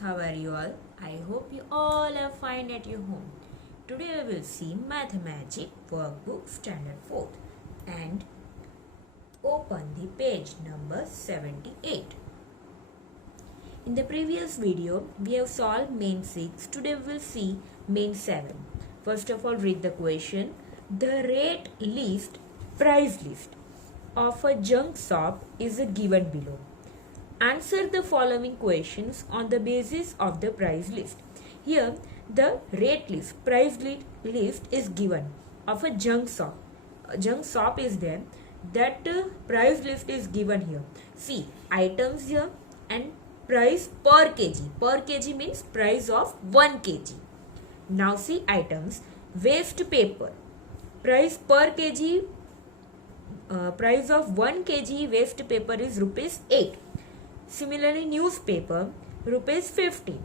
how are you all? I hope you all are fine at your home. Today we will see Mathemagic Workbook Standard 4th and open the page number 78. In the previous video, we have solved main 6. Today we will see main 7. First of all, read the question. The rate list, price list of a junk shop is given below. Answer the following questions on the basis of the price list. Here, the rate list, price list is given of a junk shop. A junk shop is there. That price list is given here. See, items here and price per kg. Per kg means price of 1 kg. Now see items. Waste paper. Price per kg, price of 1 kg waste paper is rupees 8. Similarly, newspaper, rupees 15.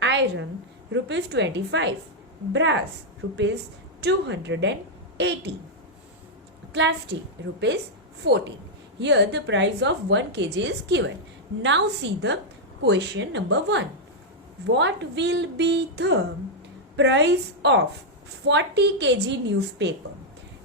Iron, rupees 25. Brass, rupees 280. Plastic, rupees 14. Here the price of 1 kg is given. Now see the question number 1. What will be the price of 40 kg newspaper?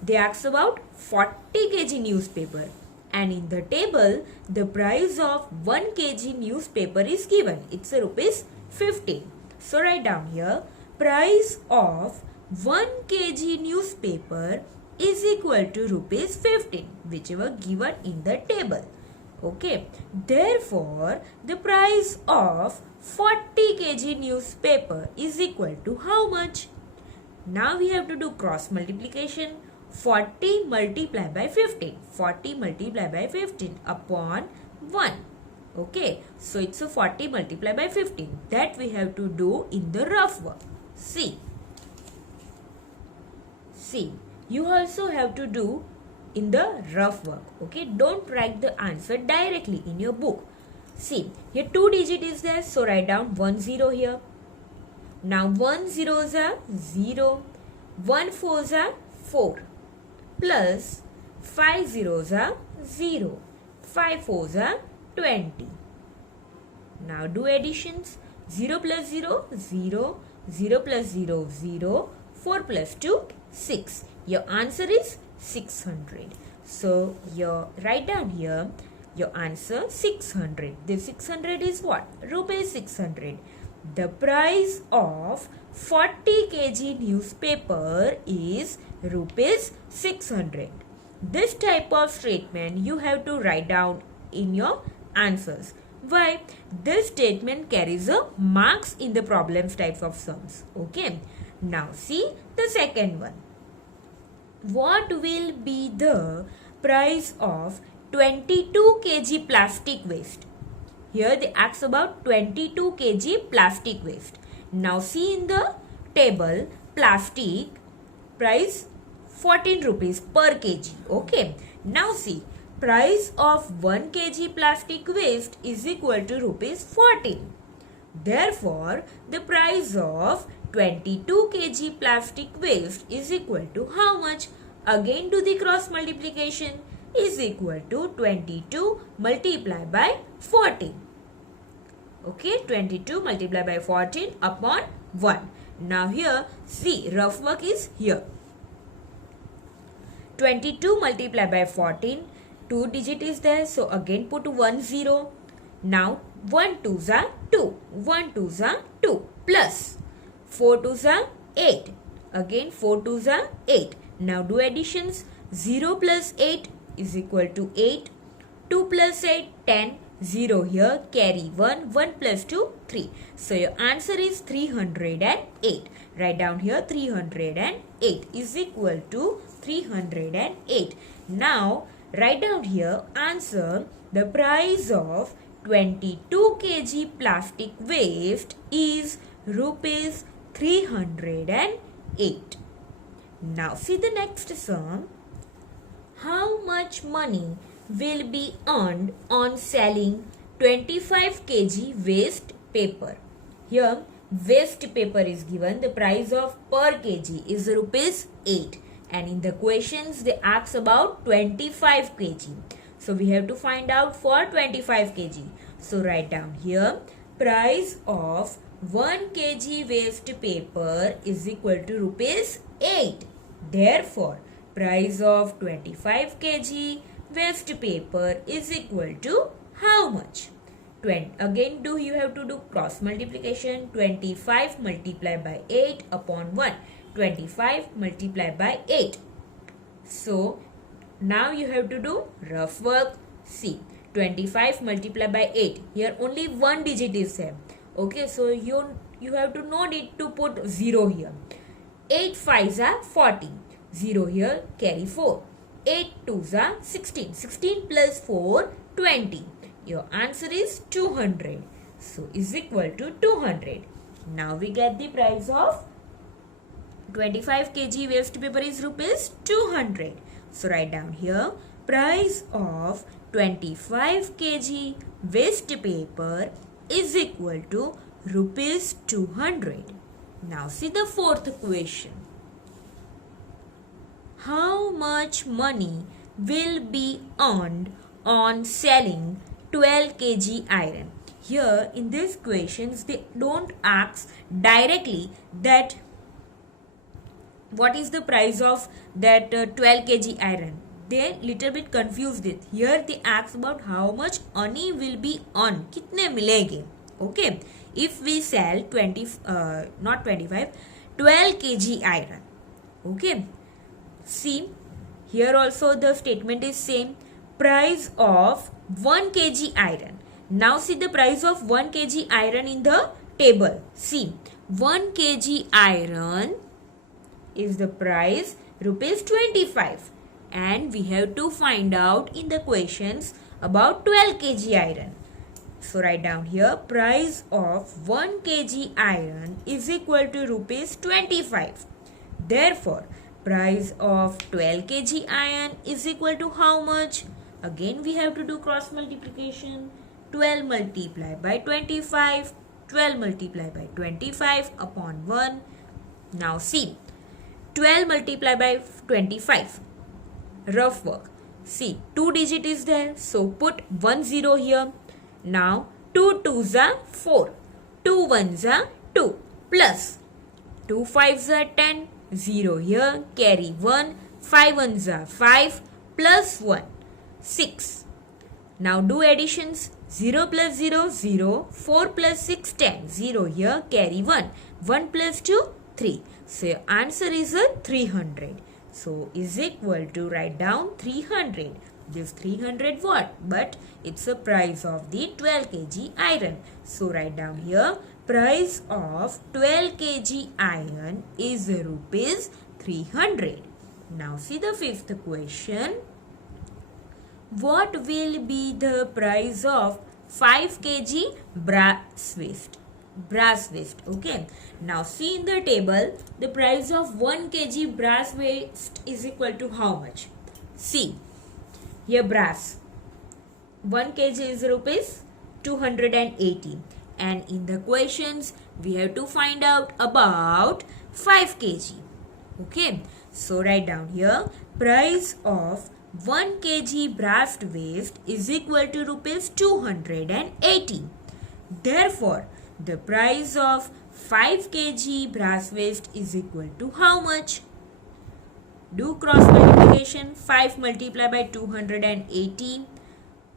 They ask about 40 kg newspaper. And in the table, the price of 1 kg newspaper is given. It's a rupees 15. So write down here, price of 1 kg newspaper is equal to rupees 15, whichever given in the table. Okay. Therefore, the price of 40 kg newspaper is equal to how much? Now we have to do cross multiplication. 40 multiplied by 15. 40 multiplied by 15 upon 1. Okay. So it's a 40 multiplied by 15. That we have to do in the rough work. See. You also have to do in the rough work. Okay. Don't write the answer directly in your book. See. Here 2 digit is there. So write down 1 0 here. Now 1 zeros are 0. 1 fours are 4. Plus 5 zeros are 0. 5 fours are 20. Now do additions. 0 plus 0, 0. 0 plus 0, 0. 4 plus 2, 6. Your answer is 600. So write down here your answer 600. This 600 is what? Rupees 600. The price of 40 kg newspaper is rupees 600. This type of statement you have to write down in your answers. Why? This statement carries a marks in the problems types of sums. Okay. Now see the second one. What will be the price of 22 kg plastic waste? Here they ask about 22 kg plastic waste. Now see in the table, plastic price 14 rupees per kg. Okay. Now see, price of 1 kg plastic waste is equal to rupees 14. Therefore, the price of 22 kg plastic waste is equal to how much? Again do the cross multiplication. Is equal to 22 multiplied by 14. Okay, 22 multiplied by 14 upon 1. Now here, see, rough work is here. 22 multiplied by 14, 2 digit is there. So again put 1 0. Now 1 2s are 2. 1 2s are 2 plus 4 2s are 8. Again 4 2s are 8. Now do additions. 0 plus 8 is equal to 8. 2 plus 8, 10. 0 here, carry 1. 1 plus 2, 3. So your answer is 308. Write down here 308 is equal to 308. Now write down here answer. The price of 22 kg plastic waste is rupees 308. Now see the next sum. How much money will be earned on selling 25 kg waste paper? Here waste paper is given. The price of per kg is rupees 8. And in the questions they ask about 25 kg. So we have to find out for 25 kg. So write down here price of 1 kg waste paper is equal to rupees 8. Therefore, price of 25 kg waste paper is equal to how much? 20. Again, you have to do cross multiplication. 25 multiplied by 8 upon 1. 25 multiplied by 8. So, now you have to do rough work. See, 25 multiplied by 8. Here only one digit is there. Okay, so you have to no need to put 0 here. 8 5s are 40. 0 here, carry 4. 8 2s are 16. 16 plus 4, 20. Your answer is 200. So, is equal to 200. Now, we get the price of 25 kg waste paper is rupees 200. So, write down here, price of 25 kg waste paper is equal to rupees 200. Now, see the fourth question. How much money will be earned on selling 12 kg iron? Here in these questions, they don't ask directly that what is the price of that 12 kg iron. They little bit confused it. Here they ask about how much money will be earned. कितने मिलेंगे? Okay. If we sell 12 kg iron. Okay. See, here also the statement is same. Price of 1 kg iron. Now see the price of 1 kg iron in the table. See, 1 kg iron is the price rupees 25. And we have to find out in the questions about 12 kg iron. So write down here, price of 1 kg iron is equal to rupees 25. Therefore, price of 12 kg iron is equal to how much? Again, we have to do cross multiplication. 12 multiplied by 25. 12 multiplied by 25 upon 1. Now see, 12 multiplied by 25. Rough work. See, 2 digit is there. So, put 1 0 here. Now, 2 2s are 4. 2 1s are 2. Plus 2 5s are 10. 0 here. Carry 1. 5 1s are 5. Plus 1. 6. Now, do additions. 0 plus 0, 0. 4 plus 6, 10. 0 here. Carry 1. 1 plus 2, 3. So, your answer is a 300. So, is equal to write down 300. This 300 what? But it's a price of the 12 kg iron. So, write down here, price of 12 kg iron is rupees 300. Now, see the fifth question. What will be the price of 5 kg brass waste? Brass waste. Okay. Now see in the table, the price of 1 kg brass waste is equal to how much? See, here brass. 1 kg is rupees 280. And in the questions, we have to find out about 5 kg. Okay. So write down here, price of 1 kg brass waste is equal to rupees 280. Therefore, the price of 5 kg brass waste is equal to how much? Do cross multiplication. 5 multiplied by 280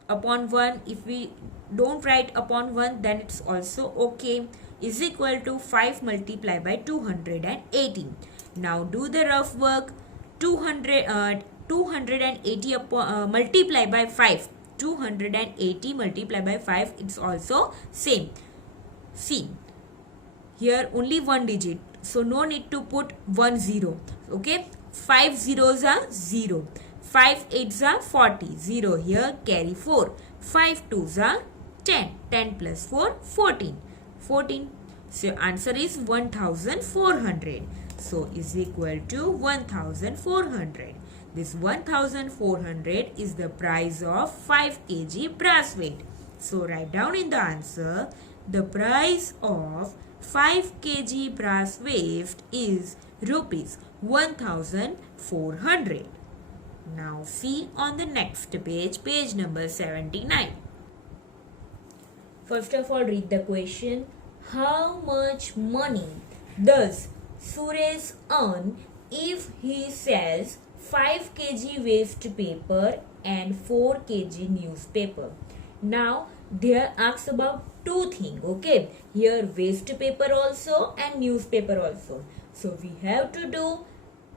upon 1. If we don't write upon 1, then it's also okay. Is equal to 5 multiplied by 280. Now do the rough work. 280 upon, multiplied by 5. 280 multiplied by 5, it's also same. See, here only one digit, so no need to put 1 0. Okay, 5 zeros are 0. 5 8s are 40. 0 here, carry 4. 5 2s are 10. 10 plus 4, 14. 14. So answer is 1400. So is equal to 1400. This 1400 is the price of 5 kg brass weight. So write down in the answer, the price of 5 kg brass waste is rupees 1400. Now see on the next page, page number 79. First of all, read the question. How much money does Suresh earn if he sells 5 kg waste paper and 4 kg newspaper? Now, they ask about two things, okay? Here waste paper also and newspaper also. So, we have to do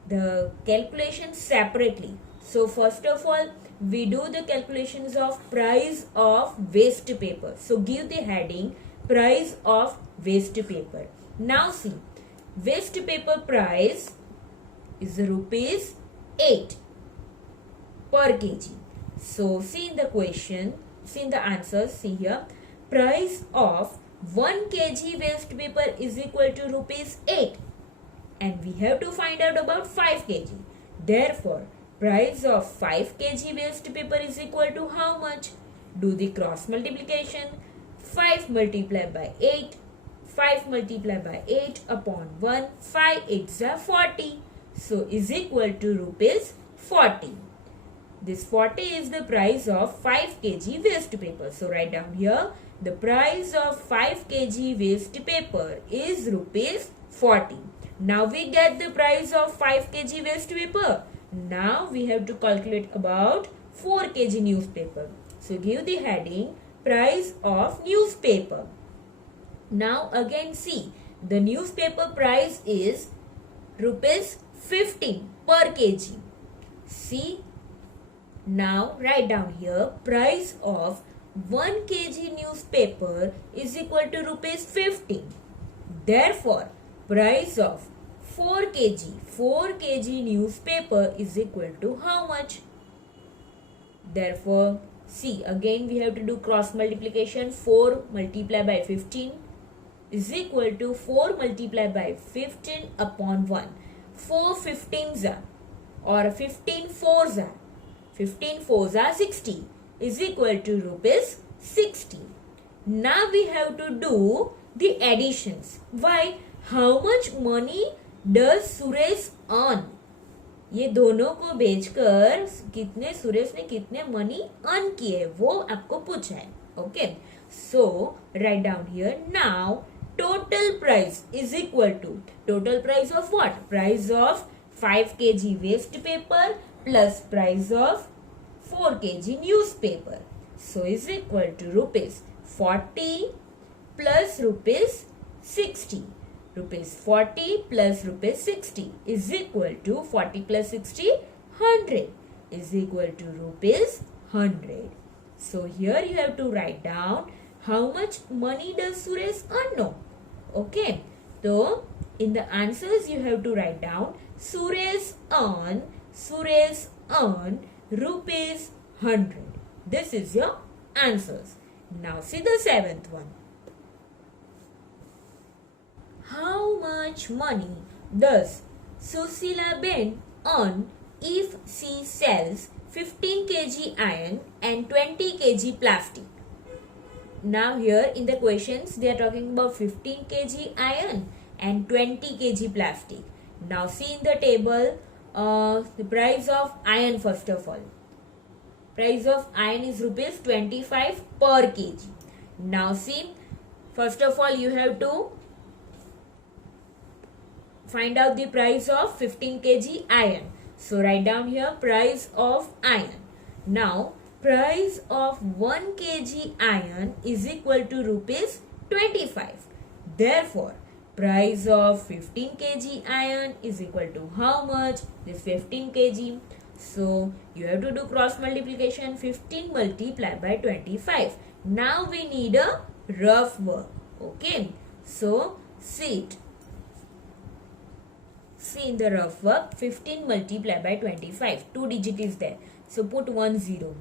the calculation separately. So, first of all, we do the calculations of price of waste paper. So, give the heading price of waste paper. Now, see, waste paper price is rupees 8 per kg. So, see in the question, see in the answer, see here, price of 1 kg waste paper is equal to rupees 8 and we have to find out about 5 kg. Therefore, price of 5 kg waste paper is equal to how much? Do the cross multiplication. 5 multiplied by 8. 5 multiplied by 8 upon 1. 5 8s are 40. So, is equal to rupees 40. This 40 is the price of 5 kg waste paper. So, write down here. The price of 5 kg waste paper is rupees 40. Now, we get the price of 5 kg waste paper. Now, we have to calculate about 4 kg newspaper. So, give the heading price of newspaper. Now, again see, the newspaper price is rupees 15 per kg. See, now write down here price of 1 kg newspaper is equal to rupees 15. Therefore, price of 4 kg newspaper is equal to how much? Therefore, see, again we have to do cross multiplication. 4 multiplied by 15 is equal to 4 multiplied by 15 upon 1. 4 15s are, or 15 4s are. 15 4s are 60 is equal to rupees 60. Now we have to do the additions. Why? How much money does Suresh earn? ये दोनों को बेचकर कितने सुरेश ने कितने money earn किए वो आपको पूछा है. Okay, so write down here. Now total price is equal to total price of what? Price of 5 kg waste paper plus price of 4 kg newspaper. So is equal to rupees 40 plus rupees 60. Rupees 40 plus rupees 60 is equal to 40 plus 60 100 is equal to rupees 100. So here you have to write down how much money does Suresh earn. No. Okay. So in the answers you have to write down Suresh earn rupees 100. This is your answers. Now see the 7th one. How much money does Susila Ben earn if she sells 15 kg iron and 20 kg plastic? Now here in the questions they are talking about 15 kg iron and 20 kg plastic. Now see in the table the price of iron first of all. Price of iron is rupees 25 per kg. Now see, first of all you have to find out the price of 15 kg iron. So write down here price of iron. Now price of 1 kg iron is equal to rupees 25. Therefore price of 15 kg iron is equal to how much? This 15 kg. So you have to do cross multiplication. 15 multiplied by 25. Now we need a rough work. Okay. So see it. See in the rough work, 15 multiplied by 25. 2 digit is there. So put 1 0.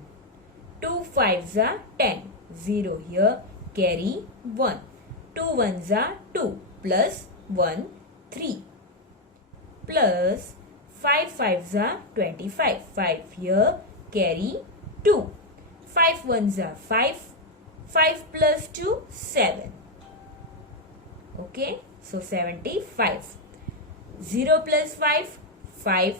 2 5s are 10. 0 here. Carry 1. 2 1s are 2. Plus 1 3. Plus 5 5s are 25. 5 here. Carry 2. 5 1s are 5. 5 plus 2 7. Okay. So 75. 0 plus 5, 5.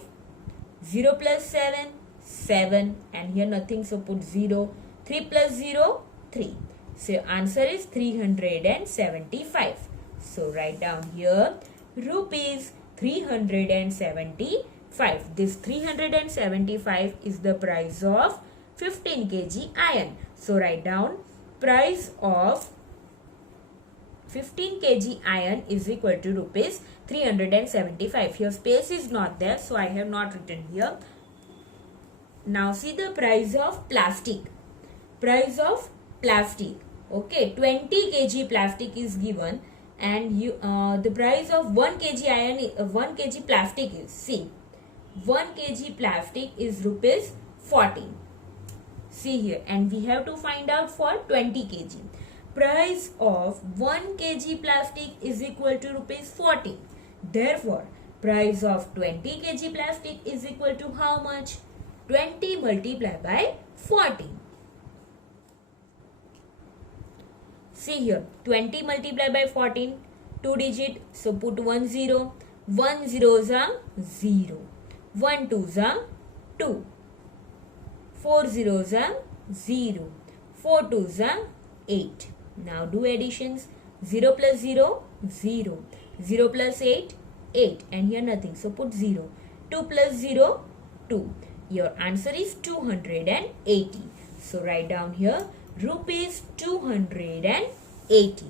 0 plus 7, 7. And here nothing, so put 0. 3 plus 0, 3. So answer is 375. So write down here rupees 375. This 375 is the price of 15 kg iron. So write down price of 15 kg iron is equal to rupees 375. Here space is not there, so I have not written here. Now see the price of plastic. Price of plastic. Okay, 20 kg plastic is given, and the price of 1 kg iron, 1 kg plastic is, see, 1 kg plastic is rupees 14. See here, and we have to find out for 20 kg. Price of 1 kg plastic is equal to rupees 14. Therefore, price of 20 kg plastic is equal to how much? 20 multiplied by 14. See here, 20 multiplied by 14, 2 digit, so put 1 0. 1 zeros are 0. 1 twos are 2. 4 zeros are 0. 4 twos are 8. Now do additions. 0 plus 0, 0. 0 plus 8, 8. And here nothing, so put 0. 2 plus 0, 2. Your answer is 280. So write down here rupees 280.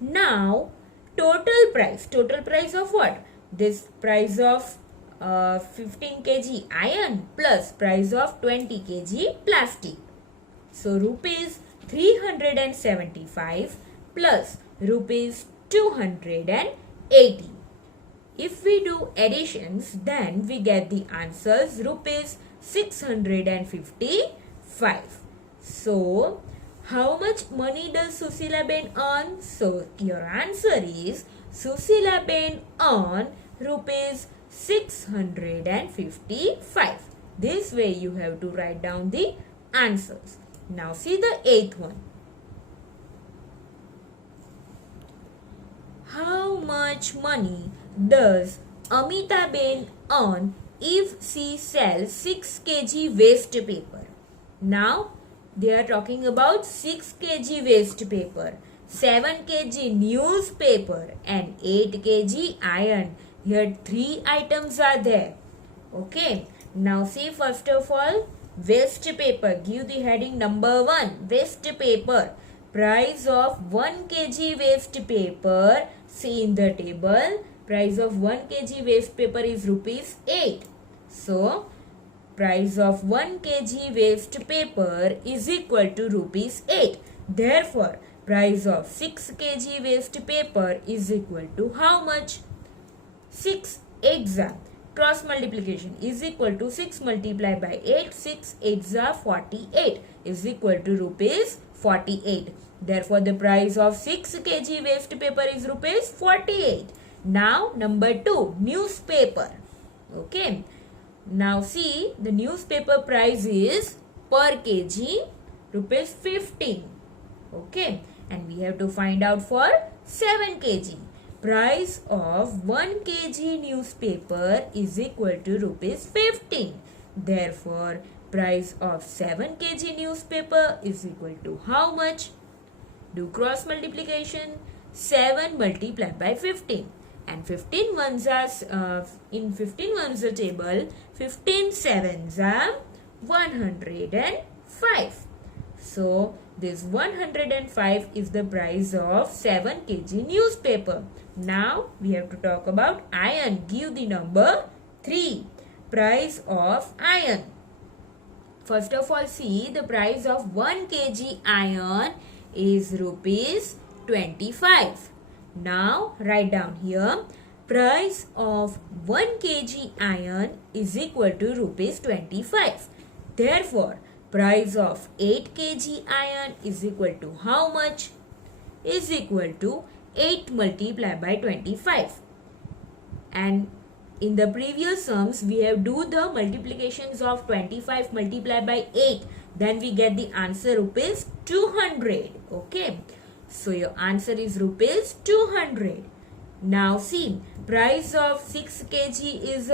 Now total price. Total price of what? This price of 15 kg iron plus price of 20 kg plastic. So rupees 375 plus rupees 280. If we do additions, then we get the answers rupees 655. So how much money does Susila Ben earn? So your answer is Susila Ben earn rupees 655. This way you have to write down the answers. Now see the 8th one. How much money does Amita Ben earn if she sells 6 kg waste paper? Now they are talking about 6 kg waste paper, 7 kg newspaper and 8 kg iron. Here 3 items are there. Okay. Now see, first of all, waste paper. Give the heading number 1. Waste paper. Price of 1 kg waste paper. See in the table. Price of 1 kg waste paper is rupees 8. So price of 1 kg waste paper is equal to rupees 8. Therefore, price of 6 kg waste paper is equal to how much? 6 8s cross multiplication is equal to 6 multiplied by 8. 6 8s are 48 is equal to rupees 48. Therefore, the price of 6 kg waste paper is rupees 48. Now, number 2, newspaper. Okay. Now, see, the newspaper price is per kg rupees 15. Okay. And we have to find out for 7 kg. Price of 1 kg newspaper is equal to rupees 15. Therefore, price of 7 kg newspaper is equal to how much? Do cross multiplication. 7 multiplied by 15. And 15 ones are, in 15 ones the table, 15 sevens are 105. So, this 105 is the price of 7 kg newspaper. Now, we have to talk about iron. Give the number 3. Price of iron. First of all, see, the price of 1 kg iron is rupees 25. Now, write down here. Price of 1 kg iron is equal to rupees 25. Therefore, price of 8 kg iron is equal to how much? Is equal to 8 multiplied by 25. And in the previous sums, we have do the multiplications of 25 multiplied by 8. Then we get the answer rupees 200. Okay. So your answer is rupees 200. Now see, price of 6 kg is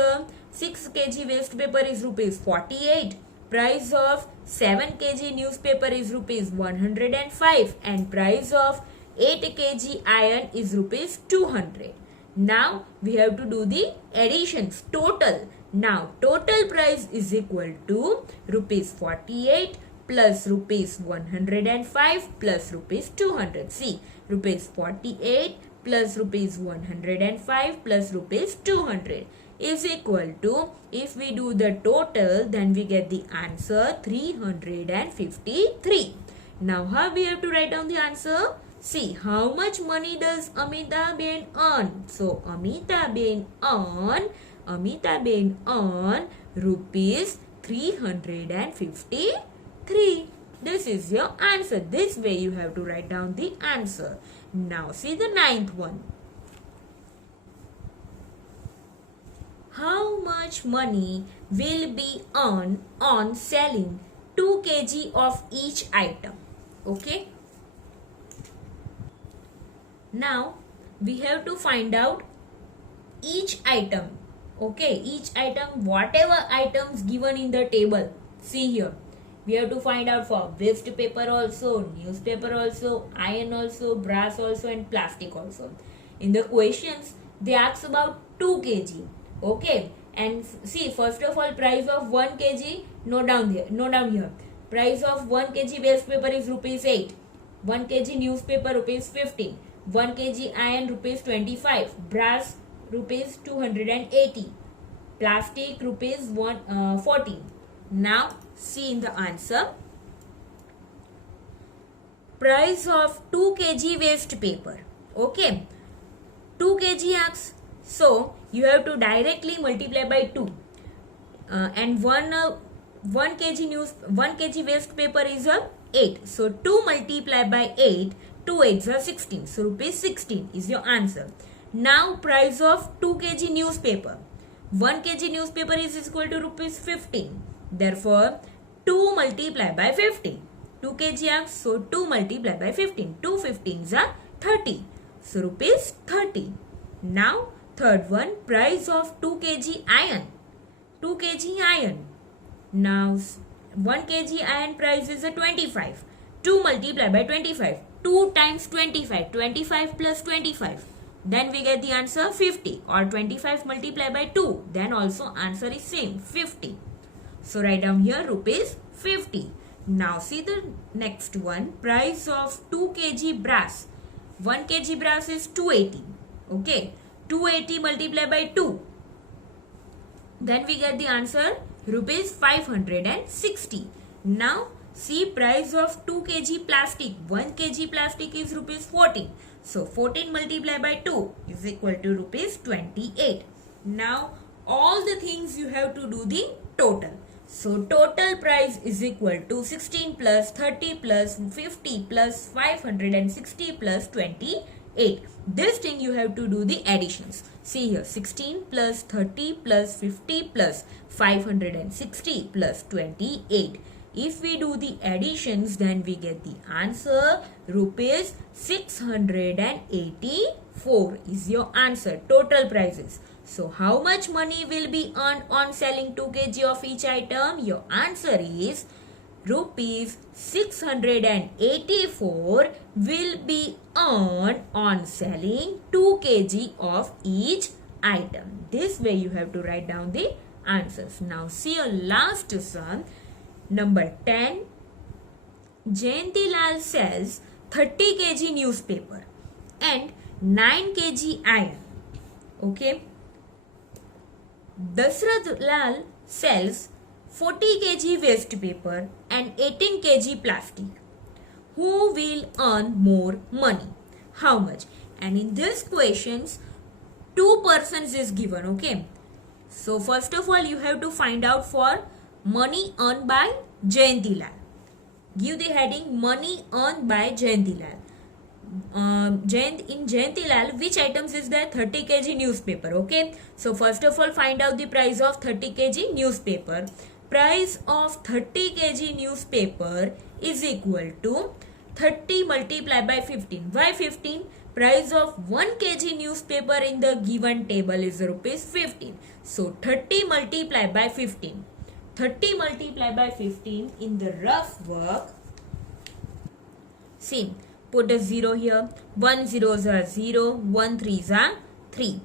6 kg waste paper is rupees 48. price of 7 kg newspaper is rupees 105 and price of 8 kg iron is rupees 200. Now we have to do the additions, total. Now total price is equal to rupees 48 plus rupees 105 plus rupees 200. See, rupees 48 plus rupees 105 plus rupees 200 is equal to, if we do the total, then we get the answer 353. Now how we have to write down the answer? See, how much money does Amita-ben earn? So Amita-ben earn rupees 353. This is your answer. This way you have to write down the answer. Now see the ninth one. How much money will be earned on selling 2 kg of each item? Okay. Now we have to find out each item. Okay, each item, whatever items given in the table. See here. We have to find out for waste paper also, newspaper also, iron also, brass also and plastic also. In the questions, they ask about 2 kg. Okay, and see, first of all, price of 1 kg, note down here. Price of 1 kg waste paper is rupees 8. 1 kg newspaper rupees 15. 1 kg iron rupees 25. Brass rupees 280. Plastic rupees 14. Now see in the answer. Price of 2 kg waste paper. Okay, 2 kg asks. So you have to directly multiply by 2. And 1 kg waste paper is 8. So 2 multiply by 8. 2 8s are 16. So rupees 16 is your answer. Now price of 2 kg newspaper. 1 kg newspaper is equal to rupees 15. Therefore 2 multiply by 15. 2 kg asks, so 2 multiply by 15. 2 15s are 30. So rupees 30. Now third one, price of 2 kg iron. 2 kg iron. Now 1 kg iron price is 25. 2 multiply by 25. 2 times 25. 25 plus 25. Then we get the answer 50. Or 25 multiply by 2. Then also answer is same, 50. So write down here rupees 50. Now see the next one. Price of 2 kg brass. 1 kg brass is 280. Okay. 280 multiplied by 2. Then we get the answer rupees 560. Now see price of 2 kg plastic. 1 kg plastic is rupees 14. So 14 multiplied by 2 is equal to rupees 28. Now all the things you have to do the total. So total price is equal to 16 plus 30 plus 50 plus 560 plus 28. This thing you have to do the additions. See here, 16 plus 30 plus 50 plus 560 plus 28. If we do the additions, then we get the answer rupees 684 is your answer. Total prices. So how much money will be earned on selling 2 kg of each item? Your answer is rupees 684 will be earned on selling 2 kg of each item. This way you have to write down the answers. Now see your last sum. Number 10. Jayanti Lal sells 30 kg newspaper and 9 kg iron. Okay. Dasrath Lal sells 40 kg waste paper and 18 kg plastic. Who will earn more money? How much? And in this questions, 2 persons is given. Okay. So first of all, you have to find out for money earned by Jayanti Lal. Give the heading money earned by Jayanti Lal. In Jayanti Lal, which items is there? 30 kg newspaper. Okay. So first of all, find out the price of 30 kg newspaper. Price of 30 kg newspaper is equal to 30 multiplied by 15. Why 15? Price of 1 kg newspaper in the given table is rupees 15. So 30 multiplied by 15. 30 multiplied by 15 in the rough work. See, put a 0 here. 1 zeros are 0, 1 threes are 3.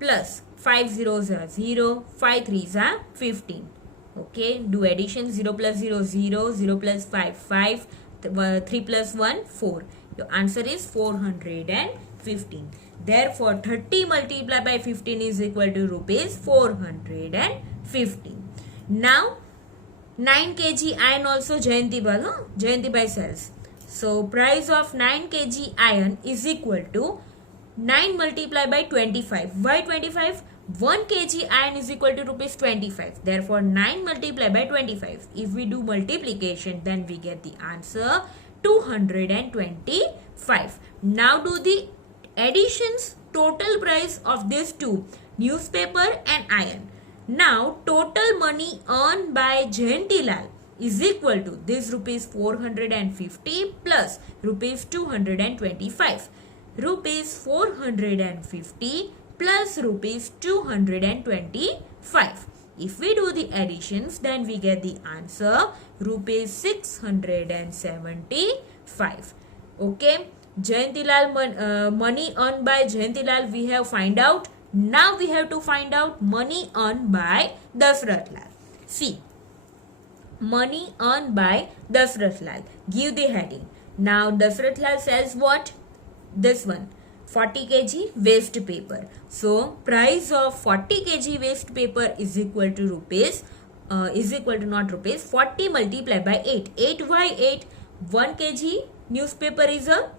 Plus 5 zeros are 0, 5 threes are 15. Okay, do addition. 0 plus 0, 0, 0 plus 5, 5, 3 plus 1, 4. Your answer is 415. Therefore, 30 multiplied by 15 is equal to rupees 415. Now, 9 kg iron also Jayanti Bai sells. So, price of 9 kg iron is equal to 9 multiplied by 25. Why 25? 1 kg iron is equal to rupees 25. Therefore, 9 multiplied by 25. If we do multiplication, then we get the answer 225. Now, do the additions. Total price of these two, newspaper and iron. Now, total money earned by Jayanti Lal is equal to this rupees 450 plus rupees 225. Rupees 450 plus rupees 225. If we do the additions, then we get the answer rupees 675. Okay, Jayanti Lal money earned by Jayanti Lal we have find out. Now we have to find out money earned by Dasarath Lal. See, money earned by Dasarath Lal. Give the heading. Now Dasarath Lal sells what? This one, 40 kg waste paper. So price of 40 kg waste paper is equal to rupees, 40 multiplied by 8. 8 why 8? 1 kg newspaper is a,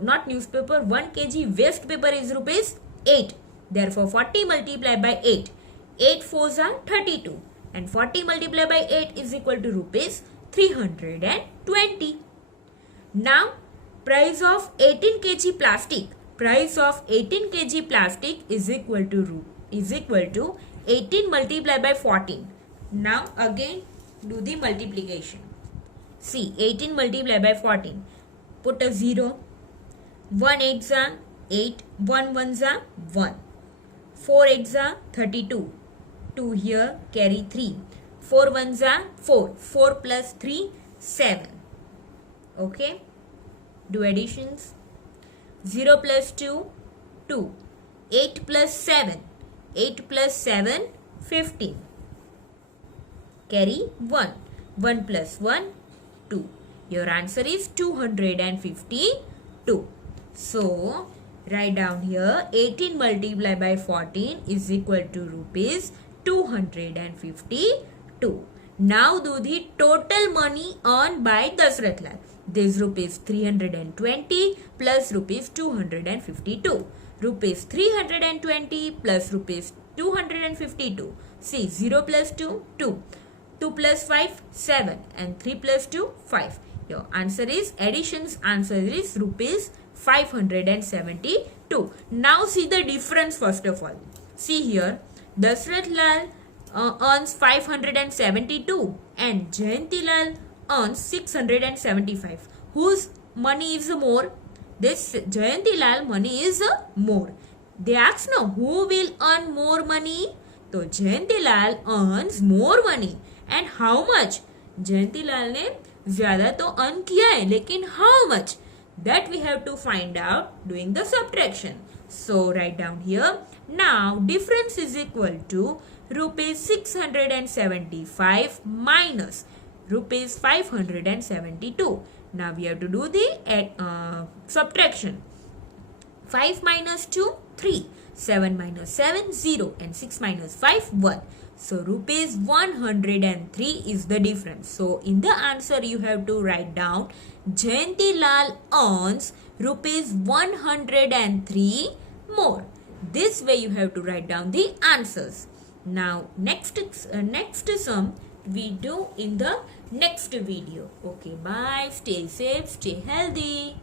not newspaper, 1 kg waste paper is rupees 8. Therefore 40 multiplied by 8. 8 fours are 32. And 40 multiplied by 8 is equal to rupees 320. Now, price of 18 kg plastic. Price of 18 kg plastic is equal to 18 multiplied by 14. Now, again, do the multiplication. See, 18 multiplied by 14. Put a 0. 1 8s are 8. 1 1s are 1. 4 8s are 32. 2 here, carry 3. 4 1s are 4. 4 plus 3, 7. Okay. Do additions. 0 plus 2, 2. 8 plus 7. 8 plus 7, 15. Carry 1. 1 plus 1, 2. Your answer is 252. So, write down here 18 multiplied by 14 is equal to rupees 252. Now do the total money earned by Dasarath Lal. This rupees 320 plus rupees 252. Rupees 320 plus rupees 252. See, 0 plus 2, 2. 2 plus 5, 7. And 3 plus 2, 5. Your answer is, additions answer is rupees 572. Now see the difference first of all. See here, Dasarath Lal earns 572 and Jayanti Lal earns 675. Whose money is more? This Jayanti Lal money is more. They ask now, who will earn more money? So Jayanti Lal earns more money. And how much? Jayanti Lal ने ज़्यादा तो earn किया है, लेकिन how much? That we have to find out doing the subtraction. So write down here. Now difference is equal to rupees 675 minus rupees 572. Now we have to do the subtraction. 5 minus 2, 3. 7 minus 7, 0. And 6 minus 5, 1. So rupees 103 is the difference. So in the answer you have to write down Jayanti Lal earns rupees 103 more. This way you have to write down the answers. Now next sum we do in the next video. Okay, bye. Stay safe, stay healthy.